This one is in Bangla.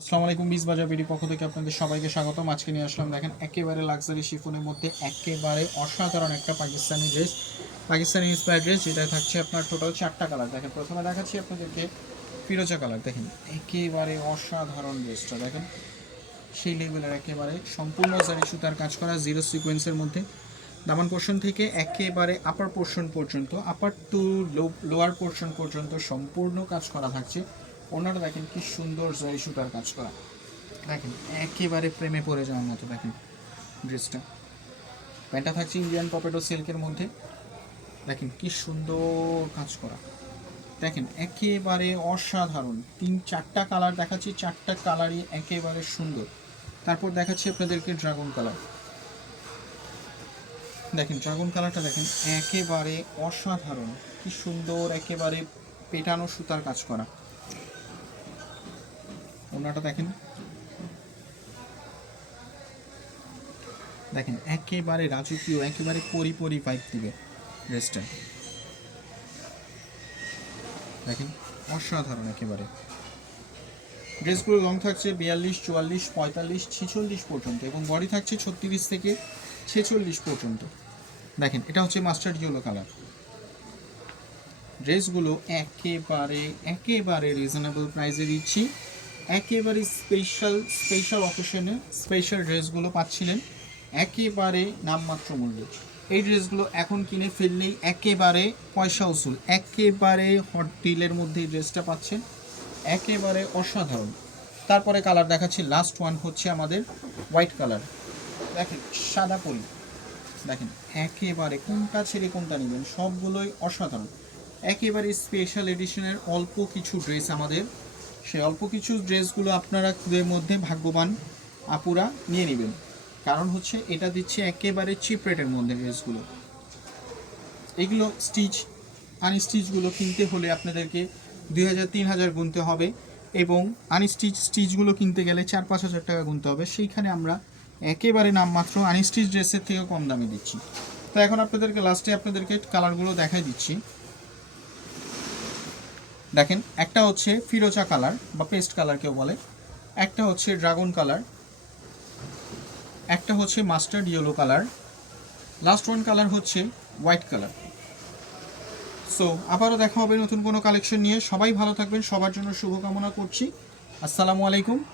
আসসালামু আলাইকুম বিজ বাজার বিডি পক্ষ থেকে আপনাদের সবাইকে স্বাগতম। আজকে নিয়ে আসলাম, দেখেন, একেবারে লাক্সারি শিফনের মধ্যে একেবারে অসাধারণ একটা Pakistani dress Pakistani inspire dress যেটা থাকছে আপনার টোটাল চারটা কালার দেখেন, প্রথমে দেখাচ্ছি আপনাদেরকে ফিরোজা কালার দেখেন, একেবারে অসাধারণ ড্রেসটা দেখেন। সেই লেভেলের একেবারে সম্পূর্ণ জারি সুতার কাজ করা জিরো সিকোয়েন্সের মধ্যে। দামান পোর্শন থেকে একেবারে আপার পোর্শন পর্যন্ত upper to low lower portion পর্যন্ত সম্পূর্ণ কাজ করা থাকছে। ওনারা দেখেন কি সুন্দর জারি সুতার কাজ করা। দেখেন, একেবারে প্রেমে পড়ে যাওয়ার মতো দেখেন ড্রেসটা। প্যান্টটা থাকছে ইন্ডিয়ান পপেটো সিল্কের মধ্যে। দেখেন কি সুন্দর কাজ করা। দেখেন, একেবারে অসাধারণ। তিন, চারটা কালার দেখাচ্ছি, চারটা কালারই একেবারে সুন্দর। তারপর দেখাচ্ছি আপনাদেরকে ড্রাগন কালার। দেখেন, ড্রাগন কালারটা দেখেন, একেবারে অসাধারণ। কি সুন্দর, একেবারে পেটানো সুতার কাজ করা। ওনাটা দেখেন। দেখেন, একেবারে রাজকীয়, একেবারে পরি পরি পাইপ দিবে ড্রেসটা দেখেন, অসাধারণ একেবারে। ড্রেসগুলো রং থাকছে বিয়াল্লিশ, চুয়াল্লিশ, পঁয়তাল্লিশ, ছেচল্লিশ পর্যন্ত এবং বডি থাকছে ছত্রিশ থেকে ছেচল্লিশ পর্যন্ত। দেখেন, এটা হচ্ছে মাস্টার্ড ইয়েলো কালার ড্রেসগুলো একেবারে একেবারে রিজনেবল প্রাইসে দিচ্ছি। একেবারে স্পেশাল স্পেশাল অকেশনে স্পেশাল ড্রেসগুলো পাচ্ছিলেন। একেবারে নামমাত্র মূল্যে। এই ড্রেসগুলো এখন কিনে ফেললেই একেবারে পয়সা উসুল। একেবারে হট ডিলের মধ্যে এই ড্রেসটা পাচ্ছেন। একেবারে অসাধারণ। তারপরে কালার দেখাচ্ছি। লাস্ট ওয়ান হচ্ছে আমাদের হোয়াইট কালার দেখেন, সাদা পরি। দেখেন, একেবারে কোনটা ছেড়ে কোনটা নেবেন, সবগুলোই অসাধারণ। একেবারে স্পেশাল এডিশনের অল্প কিছু ড্রেস আমাদের সেই অল্প কিছু ড্রেসগুলো আপনারা খুদের মধ্যে ভাগ্যবান আপুরা নিয়ে নেবেন। কারণ হচ্ছে এটা দিচ্ছে একেবারে চিপ রেটের মধ্যে ড্রেসগুলো। এগুলো স্টিচ আনস্টিচগুলো কিনতে হলে আপনাদেরকে দুই হাজার, তিন হাজার গুনতে হবে এবং আনস্টিচ স্টিচগুলো কিনতে গেলে চার পাঁচ হাজার টাকা গুনতে হবে। সেইখানে আমরা একেবারে নামমাত্র আনস্টিচ ড্রেসের থেকে কম দামে দিচ্ছি। তো এখন আপনাদেরকে লাস্টে আপনাদেরকে কালারগুলো দেখাই দিচ্ছি। দেখেন, একটা হচ্ছে ফিরোজা কালার বা পেস্ট কালার কেউ বলে, একটা হচ্ছে ড্রাগন কালার, একটা হচ্ছে mustard yellow colour, last one colour হচ্ছে হোয়াইট কালার। সো, আবারও দেখা হবে নতুন কোনো কালেকশন নিয়ে। সবাই ভালো থাকবেন, সবার জন্য শুভকামনা করছি। আসসালামু আলাইকুম।